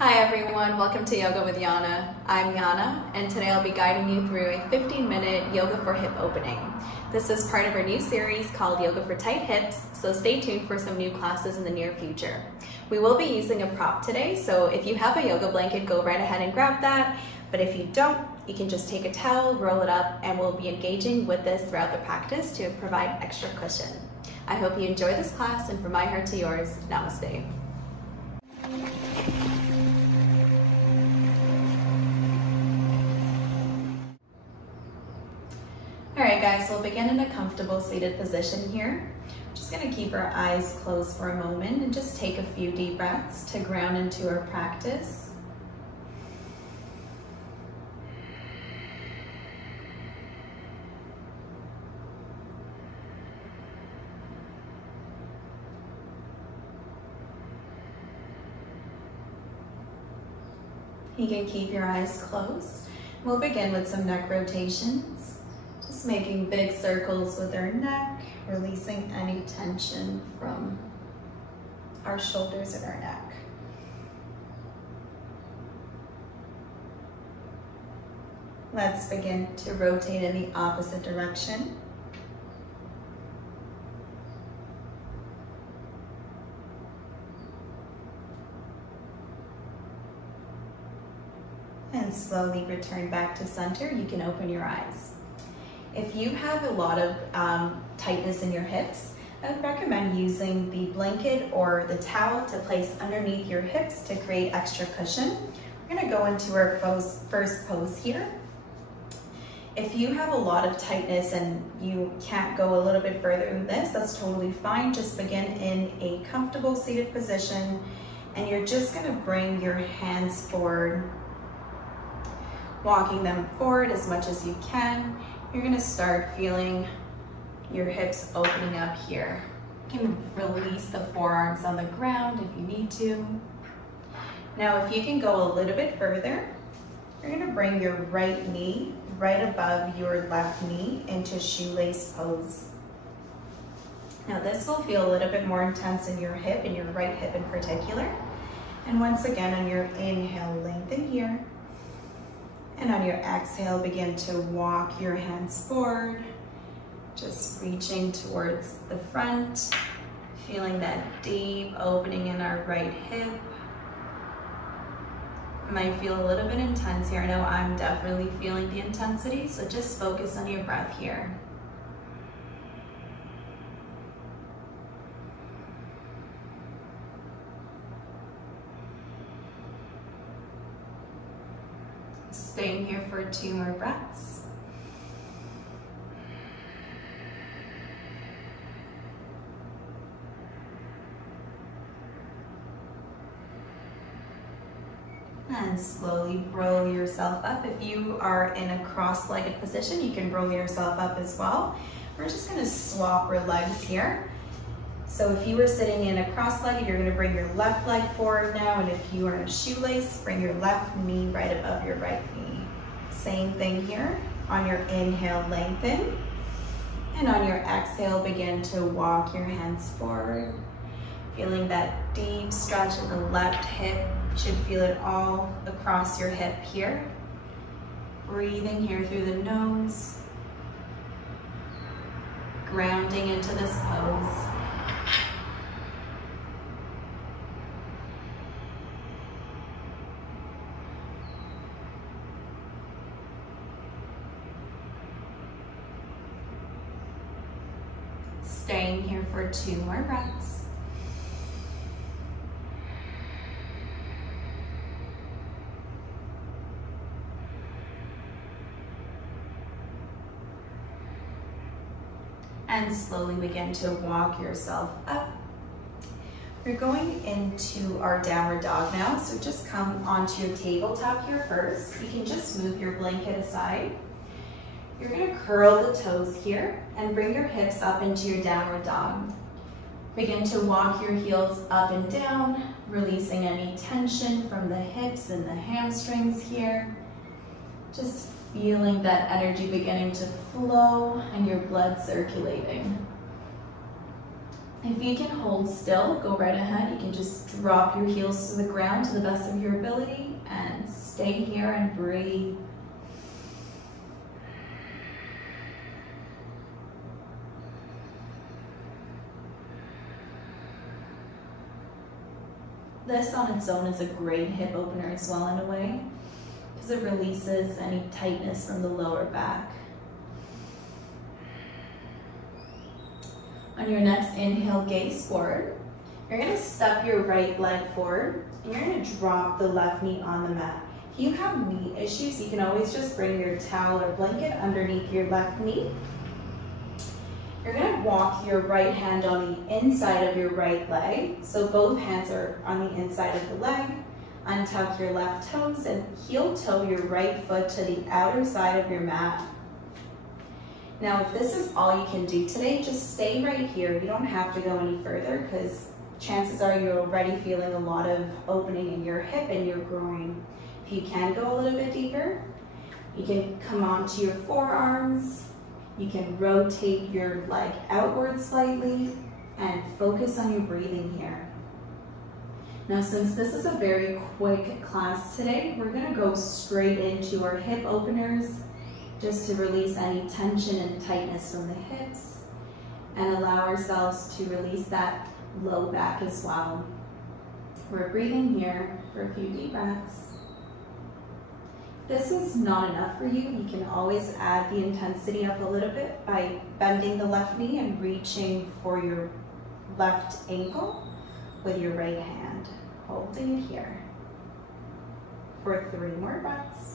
Hi everyone, welcome to Yoga with Yana. I'm Yana, and today I'll be guiding you through a 15-minute yoga for hip opening. This is part of our new series called Yoga for Tight Hips, so stay tuned for some new classes in the near future. We will be using a prop today, so if you have a yoga blanket, go right ahead and grab that. But if you don't, you can just take a towel, roll it up, and we'll be engaging with this throughout the practice to provide extra cushion. I hope you enjoy this class, and from my heart to yours, namaste. Alright guys, we'll begin in a comfortable seated position here. Just going to keep our eyes closed for a moment and just take a few deep breaths to ground into our practice. You can keep your eyes closed. We'll begin with some neck rotations. Just making big circles with our neck, releasing any tension from our shoulders and our neck. Let's begin to rotate in the opposite direction. And slowly return back to center. You can open your eyes. If you have a lot of tightness in your hips, I would recommend using the blanket or the towel to place underneath your hips to create extra cushion. We're going to go into our first pose here. If you have a lot of tightness and you can't go a little bit further than this, that's totally fine. Just begin in a comfortable seated position, and you're just going to bring your hands forward, walking them forward as much as you can. You're going to start feeling your hips opening up here. You can release the forearms on the ground if you need to. Now, if you can go a little bit further, you're going to bring your right knee right above your left knee into shoelace pose. Now, this will feel a little bit more intense in your hip, in your right hip in particular. And once again, on your inhale, lengthen here. And on your exhale, begin to walk your hands forward, just reaching towards the front, feeling that deep opening in our right hip. It might feel a little bit intense here. I know I'm definitely feeling the intensity, so just focus on your breath here. Staying here for 2 more breaths. And slowly roll yourself up. If you are in a cross-legged position, you can roll yourself up as well. We're just going to swap our legs here. So if you were sitting in a cross-legged, you're going to bring your left leg forward now, and if you are in a shoelace, bring your left knee right above your right knee. Same thing here. On your inhale, lengthen, and on your exhale, begin to walk your hands forward. Feeling that deep stretch in the left hip. You should feel it all across your hip here. Breathing here through the nose. Grounding into this pose. Staying here for 2 more breaths. And slowly begin to walk yourself up. We're going into our downward dog now, so just come onto your tabletop here first. You can just move your blanket aside. You're going to curl the toes here and bring your hips up into your downward dog. Begin to walk your heels up and down, releasing any tension from the hips and the hamstrings here. Just feeling that energy beginning to flow and your blood circulating. If you can hold still, go right ahead. You can just drop your heels to the ground to the best of your ability and stay here and breathe. This on its own is a great hip opener as well in a way, because it releases any tightness from the lower back. On your next inhale, gaze forward. You're gonna step your right leg forward and you're gonna drop the left knee on the mat. If you have knee issues, you can always just bring your towel or blanket underneath your left knee. You're gonna walk your right hand on the inside of your right leg. So both hands are on the inside of the leg. Untuck your left toes and heel toe your right foot to the outer side of your mat. Now, if this is all you can do today, just stay right here. You don't have to go any further because chances are you're already feeling a lot of opening in your hip and your groin. If you can go a little bit deeper, you can come onto your forearms. You can rotate your leg outward slightly and focus on your breathing here. Now, since this is a very quick class today, we're gonna go straight into our hip openers just to release any tension and tightness from the hips and allow ourselves to release that low back as well. We're breathing here for a few deep breaths. If this is not enough for you, you can always add the intensity up a little bit by bending the left knee and reaching for your left ankle with your right hand, holding it here for 3 more breaths.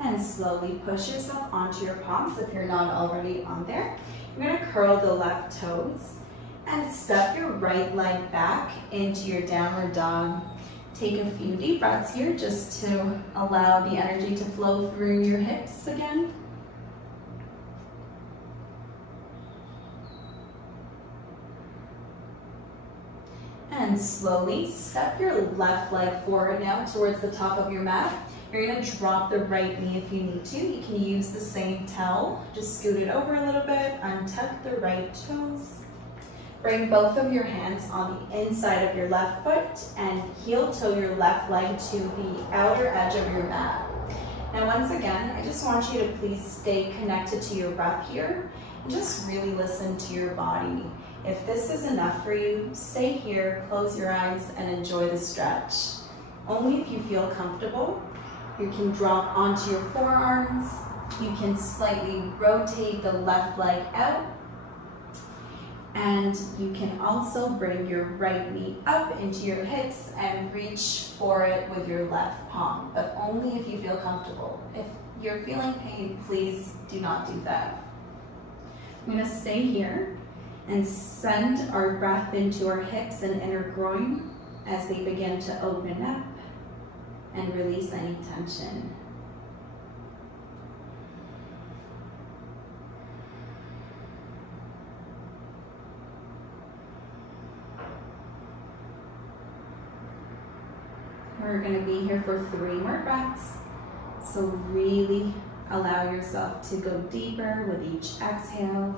And slowly push yourself onto your palms if you're not already on there. You're gonna curl the left toes and step your right leg back into your downward dog. Take a few deep breaths here just to allow the energy to flow through your hips again. And slowly step your left leg forward now towards the top of your mat. You're gonna drop the right knee if you need to. You can use the same towel. Just scoot it over a little bit, untuck the right toes. Bring both of your hands on the inside of your left foot and heel toe your left leg to the outer edge of your mat. Now once again, I just want you to please stay connected to your breath here and just really listen to your body. If this is enough for you, stay here, close your eyes, and enjoy the stretch. Only if you feel comfortable. You can drop onto your forearms. You can slightly rotate the left leg out. And you can also bring your right knee up into your hips and reach for it with your left palm, but only if you feel comfortable. If you're feeling pain, please do not do that. I'm gonna stay here and send our breath into our hips and inner groin as they begin to open up and release any tension. We're going to be here for 3 more breaths. So really allow yourself to go deeper with each exhale.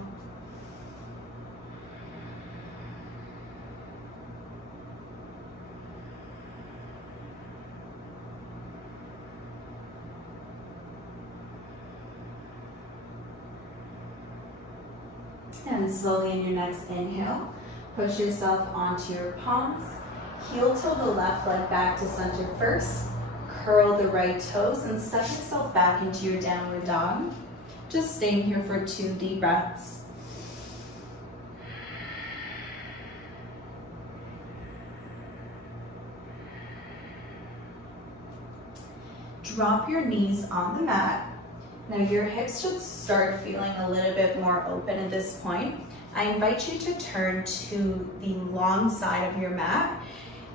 And slowly in your next inhale, push yourself onto your palms. Heel toe the left leg back to center first. Curl the right toes and step yourself back into your downward dog. Just staying here for 2 deep breaths. Drop your knees on the mat. Now your hips should start feeling a little bit more open at this point. I invite you to turn to the long side of your mat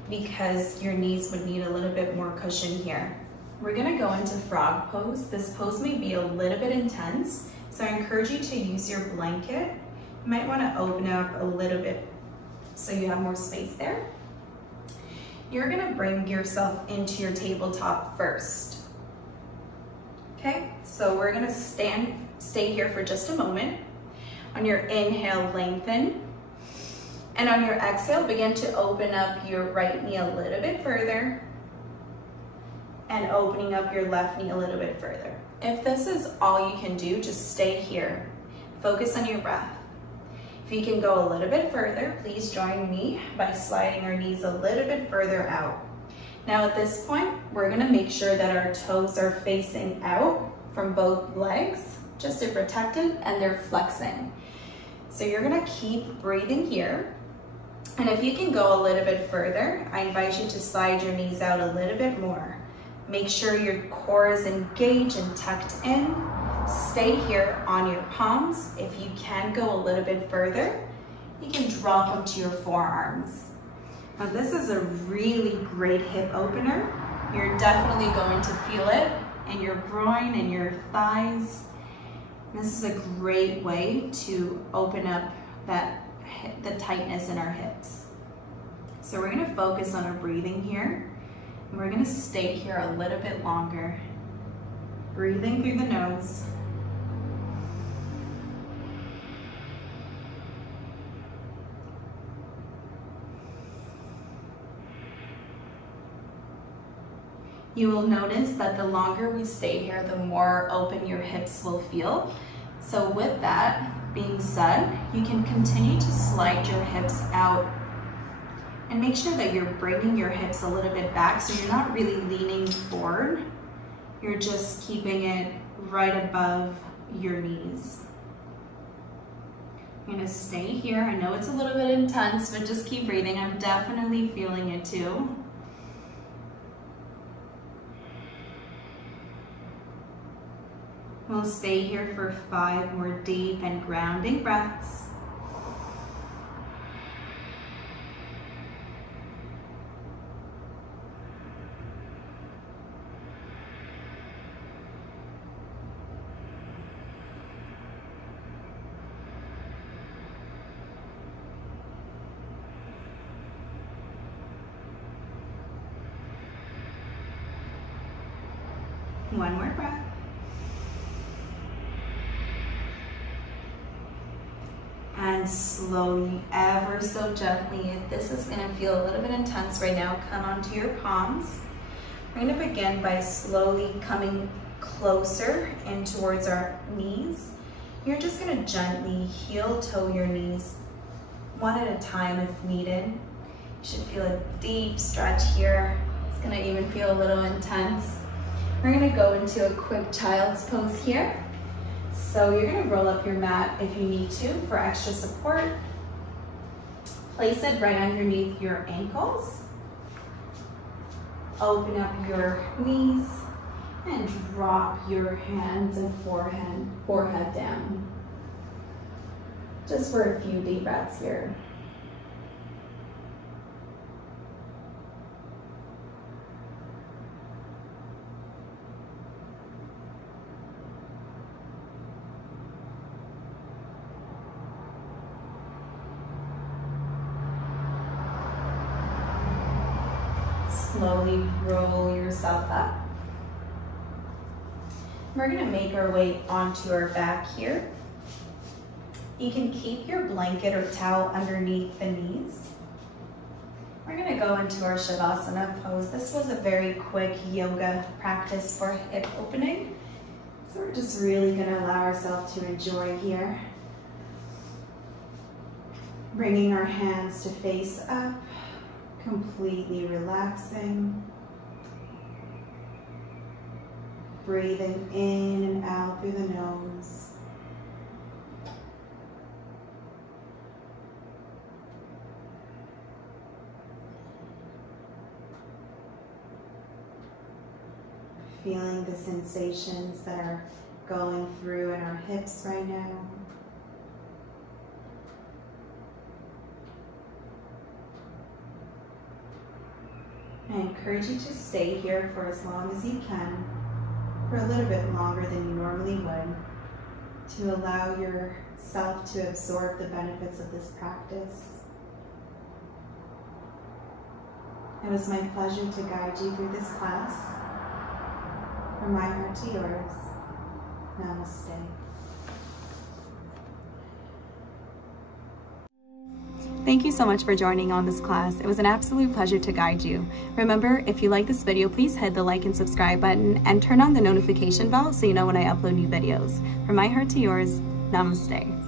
because your knees would need a little bit more cushion here. We're gonna go into frog pose. This pose may be a little bit intense, so I encourage you to use your blanket. You might wanna open up a little bit so you have more space there. you're gonna bring yourself into your tabletop first. Okay, so we're gonna stay here for just a moment. On your inhale, lengthen. And on your exhale, begin to open up your right knee a little bit further and opening up your left knee a little bit further. If this is all you can do, just stay here. Focus on your breath. If you can go a little bit further, please join me by sliding our knees a little bit further out. Now at this point, we're gonna make sure that our toes are facing out from both legs, just to protect it, and they're flexing. So you're gonna keep breathing here. And if you can go a little bit further, I invite you to slide your knees out a little bit more. Make sure your core is engaged and tucked in. Stay here on your palms. If you can go a little bit further, you can drop them to your forearms. Now this is a really great hip opener. You're definitely going to feel it in your groin and your thighs. This is a great way to open up the tightness in our hips. So we're gonna focus on our breathing here. And we're gonna stay here a little bit longer. Breathing through the nose. You will notice that the longer we stay here, the more open your hips will feel. So with that being said, you can continue to slide your hips out and make sure that you're bringing your hips a little bit back so you're not really leaning forward. You're just keeping it right above your knees. You're gonna stay here. I know it's a little bit intense, but just keep breathing. I'm definitely feeling it too. We'll stay here for 5 more deep and grounding breaths. One more breath. And slowly, ever so gently, if this is gonna feel a little bit intense right now, come onto your palms. We're gonna begin by slowly coming closer in towards our knees. You're just gonna gently heel toe your knees one at a time if needed. You should feel a deep stretch here. It's gonna even feel a little intense. We're gonna go into a quick child's pose here. So you're gonna roll up your mat if you need to for extra support. Place it right underneath your ankles. Open up your knees and drop your hands and forehead down. Just for a few deep breaths here. Slowly roll yourself up. We're gonna make our way onto our back here. You can keep your blanket or towel underneath the knees. We're gonna go into our Shavasana pose. This was a very quick yoga practice for hip opening. So we're just really gonna allow ourselves to enjoy here. Bringing our hands to face up. Completely relaxing. Breathing in and out through the nose. Feeling the sensations that are going through in our hips right now. I encourage you to stay here for as long as you can, for a little bit longer than you normally would, to allow yourself to absorb the benefits of this practice. It was my pleasure to guide you through this class. From my heart to yours, namaste. Thank you so much for joining on this class. It was an absolute pleasure to guide you. Remember, if you like this video, please hit the like and subscribe button and turn on the notification bell so you know when I upload new videos. From my heart to yours, namaste.